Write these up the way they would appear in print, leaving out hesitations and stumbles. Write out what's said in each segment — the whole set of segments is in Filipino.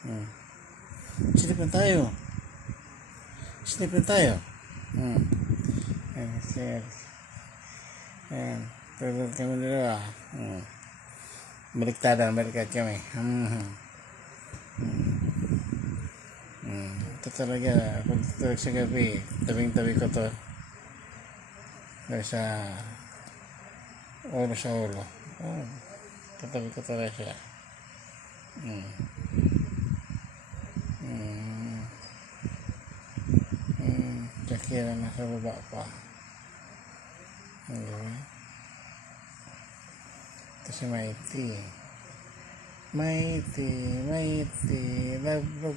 Hmm. Silip na tayo. Silip na tayo. Hmm. Ayan, sir. Ayan. Tulad kami dalawa. Hmm. Baliktad kami. Ito talaga, pag tutulog sa gabi, tabing-tabi ko to. Dahil sa ulo. Oh, tatabi ko talaga siya. Kira nasa baba pa. Okay. Ito si Mighty, love,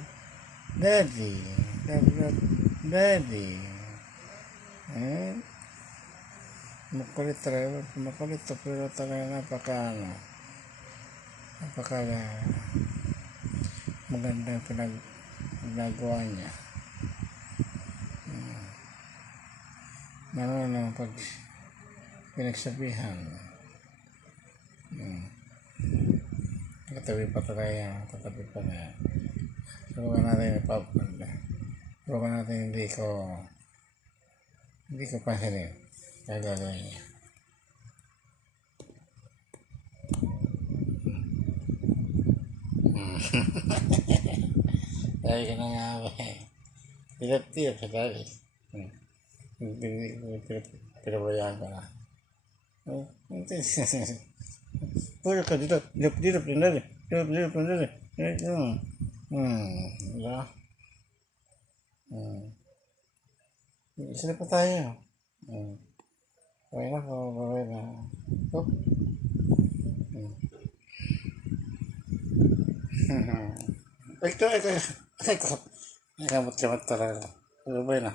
daddy, love, daddy. Eh? Makulit to, pero talaga napaka magandang pinagawa niya. Marunong pag pinagsabihan. Katabi pa na. Subukan natin hindi ko pansinin. Gagawin niya. Sabi ka na nga ba eh. Tilap sa talis. Pinabayaan ka na. Puro ka dito. Dilap. Diba? Isa pa tayo. Okay na. Oh. Ito. Kamot talaga. Ano ba yun